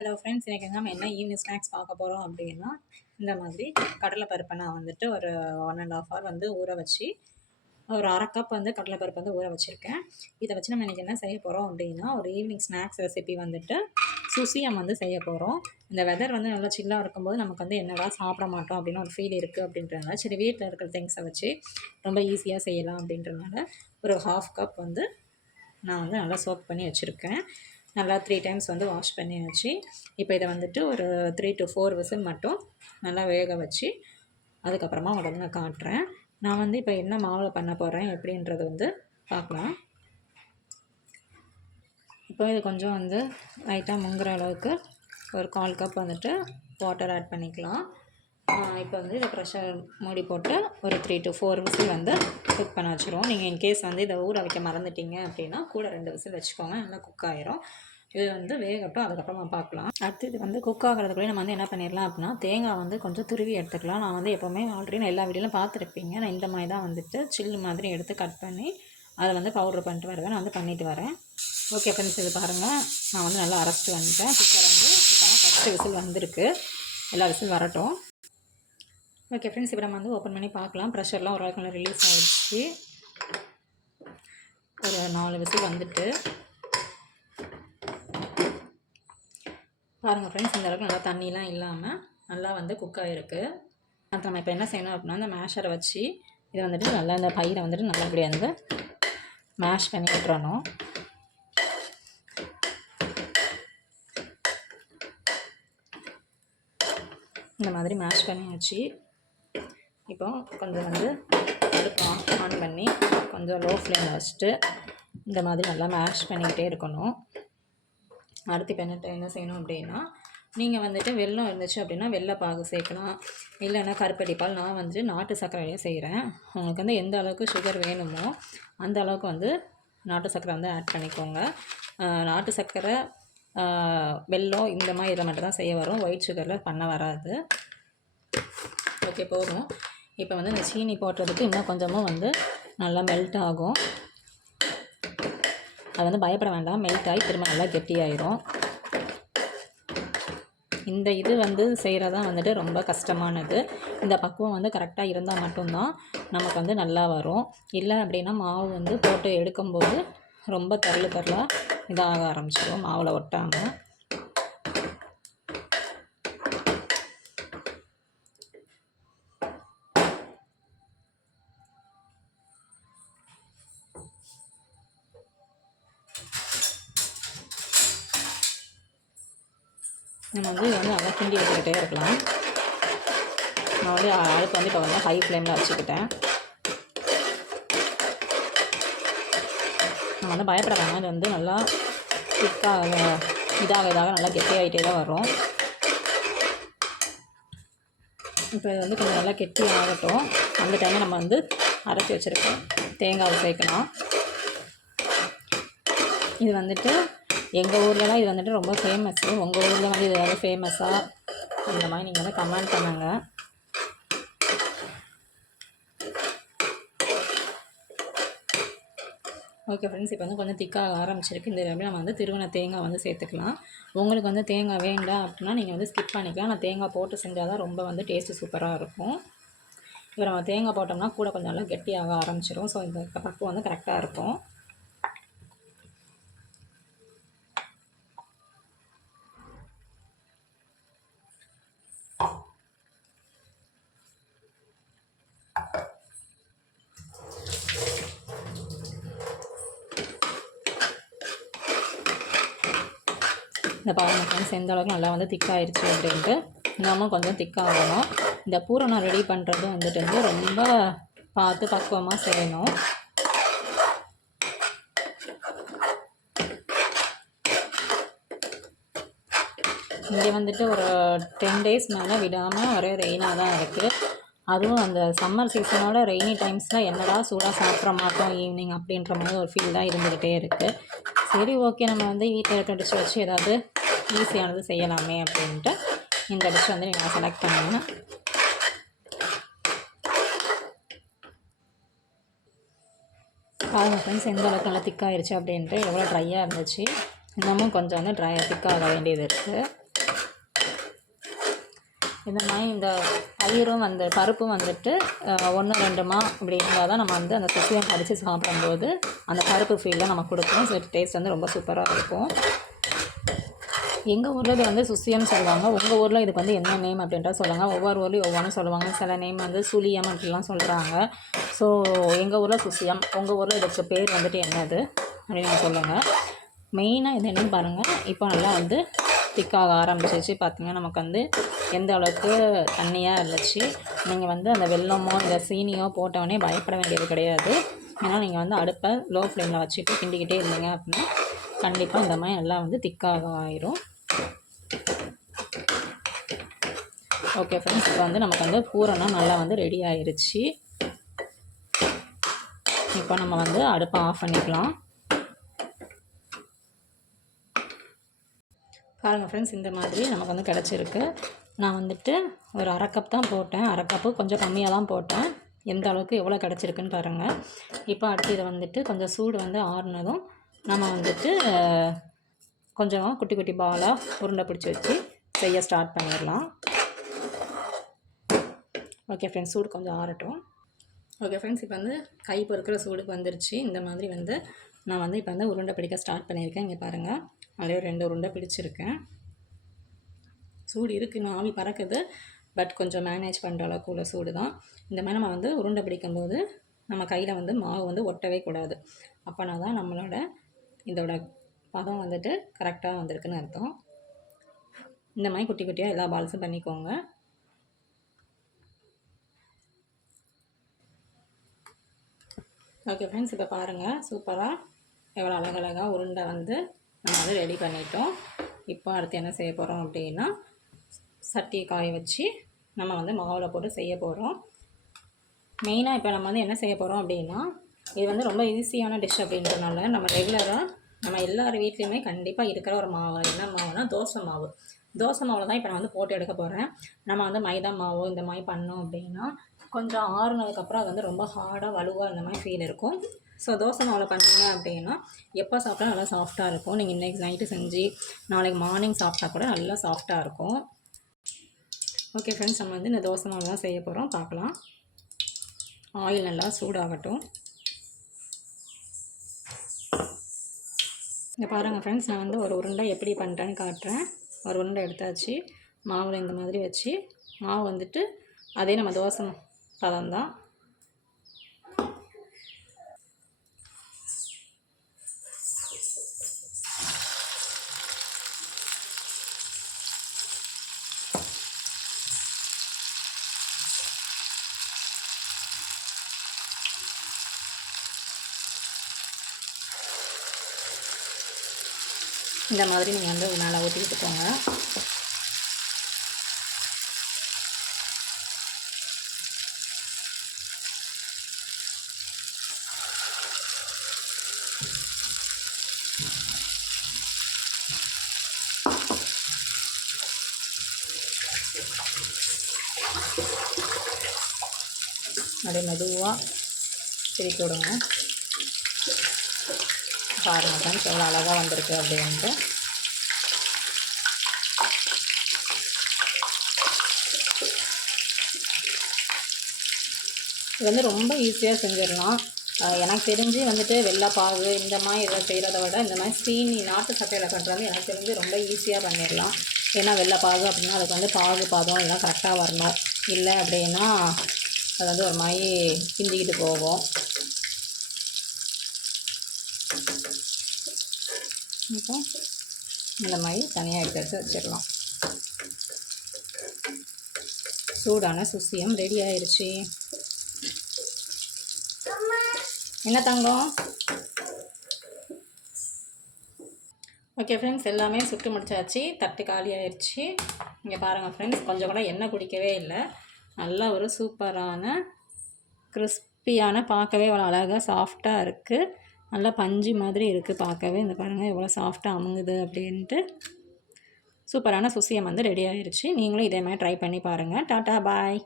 Hello friends இன்றைக்கி நம்ம என்ன ஈவினிங் ஸ்நாக்ஸ் பார்க்க போகிறோம் அப்படின்னா இந்த மாதிரி கடலைப்பருப்பை நான் வந்துட்டு ஒரு ஒன் அண்ட் ஆஃப் ஹவர் வந்து ஊற வச்சு ஒரு அரை கப் வந்து கடலைப்பருப்பு வந்து ஊற வச்சுருக்கேன். இதை வச்சு நம்ம இன்றைக்கி என்ன செய்ய போகிறோம் அப்படின்னா ஒரு ஈவினிங் ஸ்நாக்ஸ் ரெசிபி வந்துட்டு சுசியம் வந்து செய்ய போகிறோம் இந்த வெதர் வந்து நல்லா சில்லாக இருக்கும்போது நமக்கு வந்து என்னடா சாப்பிட மாட்டோம் அப்படின்னு ஒரு ஃபீல் இருக்குது அப்படின்றதுனால சரி வீட்டில் இருக்கிற திங்ஸை வச்சு ரொம்ப ஈஸியாக செய்யலாம் அப்படின்றதுனால ஒரு ஹாஃப் கப் வந்து நான் வந்து நல்லா சோக் பண்ணி வச்சுருக்கேன். நல்லா த்ரீ டைம்ஸ் வந்து வாஷ் பண்ணி வச்சு இப்போ இதை வந்துட்டு ஒரு த்ரீ டு ஃபோர் விசில் மட்டும் நல்லா வேக வச்சு அதுக்கப்புறமா உடனே நான் காட்டுறேன். நான் வந்து இப்போ என்ன மாவில் பண்ண போகிறேன் எப்படின்றது வந்து பார்க்கலாம். இப்போ இது கொஞ்சம் வந்து லைட்டாக முங்குற அளவுக்கு ஒரு கால் கப் வந்துட்டு வாட்டர் ஆட் பண்ணிக்கலாம். இப்போ வந்து இதை ப்ரெஷர் மூடி போட்டு ஒரு த்ரீ டு ஃபோர் விசில் வந்து குக் பண்ண வச்சுருவோம். நீங்கள் இன்கேஸ் வந்து இதை ஊற வைக்க மறந்துட்டீங்க அப்படின்னா கூட ரெண்டு விசில் வச்சுக்கோங்க. நல்லா குக் ஆயிரும். இது வந்து வேகட்டும். அதுக்கப்புறமா பார்க்கலாம். அடுத்து இது வந்து குக் ஆகிறதுக்குள்ளே நம்ம வந்து என்ன பண்ணிடலாம் அப்படின்னா தேங்காய் வந்து கொஞ்சம் துருவி எடுத்துக்கலாம். நான் வந்து எப்போவுமே ஆல்ரெடி நான் எல்லா வீடியோலும் பார்த்துருப்பீங்க. நான் இந்த மாதிரி தான் வந்துட்டு சில்லு மாதிரி எடுத்து கட் பண்ணி அதை வந்து பவுட்ரு பண்ணிட்டு வருவேன் நான் வந்து பண்ணிட்டு வரேன். ஓகே ஃப்ரெண்ட்ஸ் இது பாருங்கள் நான் வந்து நல்லா அரைச்சிட்டு வந்துட்டேன். குக்கர் வந்து இப்போ ஃபஸ்ட்டு விசில் வந்திருக்கு. எல்லா விசில் வரட்டும். ஓகே ஃப்ரெண்ட்ஸ் இப்போ நம்ம வந்து ஓப்பன் பண்ணி பார்க்கலாம். ப்ரெஷர்லாம் ஓரளவுக்கு நல்லா ரிலீஸ் ஆகிடுச்சு ஒரு நாலு விசில் வந்துட்டு. பாருங்கள் ஃப்ரெண்ட்ஸ் இந்த அளவுக்கு நல்லா தண்ணிலாம் இல்லாமல் நல்லா வந்து குக் ஆகிருக்கு அடுத்து நம்ம இப்போ என்ன செய்யணும் அப்படின்னா அந்த மேஷரை வச்சு இதை வந்துட்டு நல்லா இந்த பயிரை வந்துட்டு நல்லபடியாக வந்து மேஷ் பண்ணி விட்டுறணும். இந்த மாதிரி மேஷ் பண்ணி வச்சு இப்போ கொஞ்சம் வந்து அடுப்பு ஆன் ஆன் பண்ணி கொஞ்சம் லோ ஃப்ளேமில் வச்சுட்டு இந்த மாதிரி நல்லா மேஷ் பண்ணிக்கிட்டே இருக்கணும். அடுத்து இப்போ என்ன என்ன செய்யணும் அப்படின்னா நீங்கள் வந்துட்டு வெள்ளம் இருந்துச்சு அப்படின்னா வெள்ளைப்பாகு சேர்க்கலாம். இல்லைன்னா கருப்பட்டி பால். நான் வந்துட்டு நாட்டு சர்க்கரையே செய்கிறேன் உங்களுக்கு வந்து எந்த அளவுக்கு சுகர் வேணுமோ அந்த அளவுக்கு வந்து நாட்டு சர்க்கரை வந்து ஆட் பண்ணிக்கோங்க. நாட்டு சர்க்கரை வெல்லம் இந்த மாதிரி இதில் மட்டும் தான் செய்ய வரும். ஒயிட் சுகரில் பண்ண வராது. ஓகே போதும். இப்போ வந்து இந்த சீனி போடுறதுக்கு இன்னும் கொஞ்சமும் வந்து நல்லா மெல்ட் ஆகும். அது வந்து பயப்பட வேண்டாம். மெல்ட் ஆகி திரும்ப நல்லா கெட்டியாயிரும். இந்த இது வந்து செய்கிறதா வந்துட்டு ரொம்ப கஷ்டமானது. இந்த பக்குவம் வந்து கரெக்டாக இருந்தால் மட்டும்தான் நமக்கு வந்து நல்லா வரும். இல்லை அப்படின்னா மாவு வந்து போட்டு எடுக்கும்போது ரொம்ப தரலு தரலாக இதாக ஆரம்பிச்சிடும் மாவில் ஒட்டாமல் நம்ம வந்து வந்து நல்லா கிண்டி வச்சுக்கிட்டே இருக்கலாம். நான் வந்து அடுப்பு வந்து இப்போ வந்து ஹை ஃப்ளேமில் வச்சுக்கிட்டேன். நம்ம வந்து பயப்பட அது இது வந்து நல்லா திக்காக இதாக இதாக நல்லா கெட்டியாகிட்டே தான் வரும். இப்போ இது வந்து கொஞ்சம் நல்லா கெட்டி ஆகட்டும். அந்த டைமில் நம்ம வந்து அரைச்சி வச்சுருக்கோம் தேங்காவை சேர்க்கலாம். இது வந்துட்டு எங்கள் ஊர்லலாம் இது வந்துட்டு ரொம்ப ஃபேமஸ்ஸு உங்கள் ஊரில் வந்து இது வந்து ஃபேமஸாக இந்த மாதிரி நீங்கள் வந்து கமெண்ட் பண்ணுங்கள் ஓகே ஃப்ரெண்ட்ஸ் இப்போ வந்து கொஞ்சம் திக்காக ஆரம்பிச்சிருக்கு. இந்த எப்படி நம்ம வந்து திருவண்ண தேங்காய் வந்து சேர்த்துக்கலாம். உங்களுக்கு வந்து தேங்காய் வேண்டாம் அப்படின்னா நீங்கள் வந்து ஸ்கிப் பண்ணிக்கலாம். நான் தேங்காய் போட்டு செஞ்சால் தான் ரொம்ப வந்து டேஸ்ட்டு சூப்பராக இருக்கும். இப்போ நம்ம தேங்காய் போட்டோம்னா கூட கொஞ்சம் நல்லா கெட்டியாக ஆரம்பிச்சிடும் ஸோ இந்த பக்குவம் வந்து கரெக்டாக இருக்கும். இந்த பாருங்க ஃப்ரெண்ட்ஸ் சேர்ந்த அளவுக்கு நல்லா வந்து திக்காகிடுச்சு அப்படின்ட்டு இன்னமும் கொஞ்சம் திக்காகணும். இந்த பூரணம் ரெடி பண்ணுறது வந்துட்டு வந்து ரொம்ப பார்த்து பக்குவமாக செய்யணும். இங்கே வந்துட்டு ஒரு டென் டேஸ் மேலே விடாமல் ஒரே ரெயினாக தான் இருக்குது அதுவும் அந்த சம்மர் சீசனோட ரெய்னி டைம்ஸில் என்னடா சூடாக சாப்பிட்ற மாட்டோம் ஈவினிங் அப்படின்ற மாதிரி ஒரு ஃபீல் தான் இருந்துக்கிட்டே இருக்குது சரி ஓகே நம்ம வந்து வீட்டில் இருக்க டிஷ் வச்சு ஏதாவது ஈஸியானது செய்யலாமே அப்படின்ட்டு இந்த டிஷ் வந்து நீங்கள் செலக்ட் பண்ணுங்க பாருங்கள் ஃப்ரெண்ட்ஸ் எந்த அளவுக்கு நல்லா திக்காகிருச்சு அப்படின்ட்டு எவ்வளோ ட்ரையாக இருந்துச்சு. இன்னமும் கொஞ்சம் வந்து ட்ரை திக்காக வேண்டியது இருக்குது இந்த மாதிரி இந்த தயிரும் வந்து பருப்பும் வந்துட்டு ஒன்று ரெண்டுமா இப்படி இருந்தால் தான் நம்ம வந்து அந்த சுசியம் அடித்து சாப்பிடும்போது அந்த பருப்பு ஃபீலில் நம்ம கொடுக்கும் ஸோ டேஸ்ட் வந்து ரொம்ப சூப்பராக இருக்கும். எங்கள் ஊரில் இது வந்து சுசியம்னு சொல்லுவாங்க. உங்கள் ஊரில் இதுக்கு வந்து என்ன நேம் அப்படின்றத சொல்லுங்கள் ஒவ்வொரு ஊர்லேயும் ஒவ்வொன்றும் சொல்லுவாங்க. சில நேம் வந்து சுழியம் அப்படிலாம் சொல்கிறாங்க ஸோ எங்கள் ஊரில் சுசியம் உங்கள் ஊரில் இதுக்கு பேர் வந்துட்டு என்னது அப்படின்னு சொல்லுங்கள் மெயினாக இது என்னன்னு பாருங்கள் இப்போ நல்லா வந்து திக்காக ஆரம்பிச்சிச்சு பார்த்தீங்கன்னா நமக்கு வந்து எந்த அளவுக்கு தண்ணியாக இருந்துச்சு. நீங்கள் வந்து அந்த வெல்லமோ இந்த சீனியோ போட்டவொடனே பயப்பட வேண்டியது கிடையாது. ஏன்னா நீங்கள் வந்து அடுப்பை லோ ஃப்ளேமில் வச்சுட்டு கிண்டிக்கிட்டே இருந்தீங்க அப்படின்னா கண்டிப்பாக இந்த மாதிரி நல்லா வந்து திக்காக ஆயிரும். ஓகே ஃப்ரெண்ட்ஸ் இப்போ வந்து நமக்கு வந்து பூரணம் நல்லா வந்து ரெடி ஆயிருச்சு. இப்போ நம்ம வந்து அடுப்பை ஆஃப் பண்ணிக்கலாம். பாருங்கள் ஃப்ரெண்ட்ஸ் இந்த மாதிரி நமக்கு வந்து கிடச்சிருக்கு. நான் வந்துட்டு ஒரு அரை கப் தான் போட்டேன். அரை கப்பு கொஞ்சம் கம்மியாக தான் போட்டேன். எந்த அளவுக்கு எவ்வளோ கிடச்சிருக்குன்னு பாருங்கள் இப்போ அடுத்து இதை வந்துட்டு கொஞ்சம் சூடு வந்து ஆறுனதும் நம்ம வந்துட்டு கொஞ்சம் குட்டி குட்டி பாலாக உருண்டை பிடிச்சி வச்சு செய்ய ஸ்டார்ட் பண்ணிடலாம். ஓகே ஃப்ரெண்ட்ஸ் சூடு கொஞ்சம் ஆறட்டும். ஓகே ஃப்ரெண்ட்ஸ் இப்போ வந்து கை பொறுக்கிற சூடுக்கு வந்துருச்சு. இந்த மாதிரி வந்து நான் வந்து இப்போ வந்து உருண்டை பிடிக்க ஸ்டார்ட் பண்ணியிருக்கேன். இங்கே பாருங்கள் அதிலே ரெண்டு உருண்டை பிடிச்சிருக்கேன். சூடு இருக்குது இன்னும் ஆவி பறக்குது. பட் கொஞ்சம் மேனேஜ் பண்ணுற அளவுக்கு உள்ள சூடு தான். இந்த மாதிரி நம்ம வந்து உருண்டை பிடிக்கும்போது நம்ம கையில் வந்து மாவு வந்து ஒட்டவே கூடாது. அப்போனா தான் நம்மளோட இதோட பதம் வந்துட்டு கரெக்டாக வந்திருக்குன்னு அர்த்தம். இந்த மாதிரி குட்டி குட்டியாக எல்லா பால்ஸும் பண்ணிக்கோங்க. ஓகே ஃப்ரெண்ட்ஸ் இப்போ பாருங்கள் சூப்பராக எவ்வளோ அழகழகாக உருண்டை வந்து நம்ம வந்து ரெடி பண்ணிட்டோம். இப்போ அடுத்து என்ன செய்ய போகிறோம் அப்படின்னா சட்டியை காய வச்சு நம்ம வந்து மாவில் போட்டு செய்ய போகிறோம் மெயினாக இப்போ நம்ம வந்து என்ன செய்ய போகிறோம் அப்படின்னா இது வந்து ரொம்ப ஈஸியான டிஷ் அப்படின்றனால நம்ம ரெகுலராக நம்ம எல்லார் வீட்லேயுமே கண்டிப்பாக இருக்கிற ஒரு மாவு. என்ன மாவுனா தோசை மாவு. தோசை மாவில் தான் இப்போ நான் வந்து போட்டு எடுக்க போகிறேன் நம்ம வந்து மைதா மாவு இந்த மாதிரி பண்ணோம் அப்படின்னா கொஞ்சம் ஆறுனதுக்கப்புறம் அது வந்து ரொம்ப ஹார்டாக வலுவாக இந்த மாதிரி ஃபீல் இருக்கும். ஸோ தோசை மாவில் பண்ணீங்க அப்படின்னா எப்போ சாப்பிட்டா நல்லா சாஃப்டாக இருக்கும். நீங்கள் இன்றைக்கி நைட்டு செஞ்சு நாளைக்கு மார்னிங் சாப்பிட்டா கூட நல்லா சாஃப்டாக இருக்கும். ஓகே ஃப்ரெண்ட்ஸ் நம்ம வந்து இந்த தோசை மாவு தான் செய்ய போகிறோம் பார்க்கலாம். ஆயில் நல்லா சூடாகட்டும். இந்த பாருங்கள் ஃப்ரெண்ட்ஸ் நான் வந்து ஒரு உருண்டை எப்படி பண்ணுறேன்னு காட்டுறேன். ஒரு உருண்டை எடுத்தாச்சு. மாவில் இந்த மாதிரி வச்சு மாவு வந்துட்டு அதே நம்ம தோசை பழம்தான் இந்த மாதிரி நீங்கள் வந்து நல்லா ஊற்றிக்கிட்டு போங்க. அப்படியே மெதுவாக திருப்பி விடுங்க. பாருங்கள் ஃப்ரெண்ட்ஸ் எவ்வளோ அழகாக வந்திருக்கு அப்படின்ட்டு. இது வந்து ரொம்ப ஈஸியாக செஞ்சிடலாம். எனக்கு தெரிஞ்சு வந்துட்டு வெள்ளைப்பாகு இந்த மாதிரி இதை செய்கிறத விட இந்த மாதிரி சீனி நாட்டு சட்டையில் பண்ணுறது எனக்கு தெரிஞ்சு ரொம்ப ஈஸியாக பண்ணிடலாம். ஏன்னா வெள்ளைப்பாகு அப்படின்னா அதுக்கு வந்து பாகு பாதம் எல்லாம் கரெக்டாக வரணும். இல்லை அப்படின்னா அது வந்து ஒரு மாதிரி கிண்டிக்கிட்டு போகும் இப்போ இந்த மாதிரி தனியாக எடுத்து எடுத்து வச்சிடலாம். சூடான சுசியம் ரெடி ஆயிடுச்சு என்ன தங்கம்? ஓகே ஃப்ரெண்ட்ஸ் எல்லாமே சுட்டு முடிச்சாச்சு. தட்டு காலி ஆயிடுச்சு இங்கே பாருங்கள் ஃப்ரெண்ட்ஸ் கொஞ்சம் கூட எண்ணெய் குடிக்கவே இல்லை. நல்லா ஒரு சூப்பரான கிறிஸ்பியான பார்க்கவே இவ்வளோ அழகாக சாஃப்டாக இருக்குது நல்லா பஞ்சு மாதிரி இருக்குது பார்க்கவே. இந்த பாருங்கள் எவ்வளோ சாஃப்டாக அமுங்குது அப்படின்ட்டு. சூப்பரான சுசியம் வந்து ரெடி ஆயிடுச்சு நீங்களும் இதே மாதிரி ட்ரை பண்ணி பாருங்கள் டாட்டா பாய்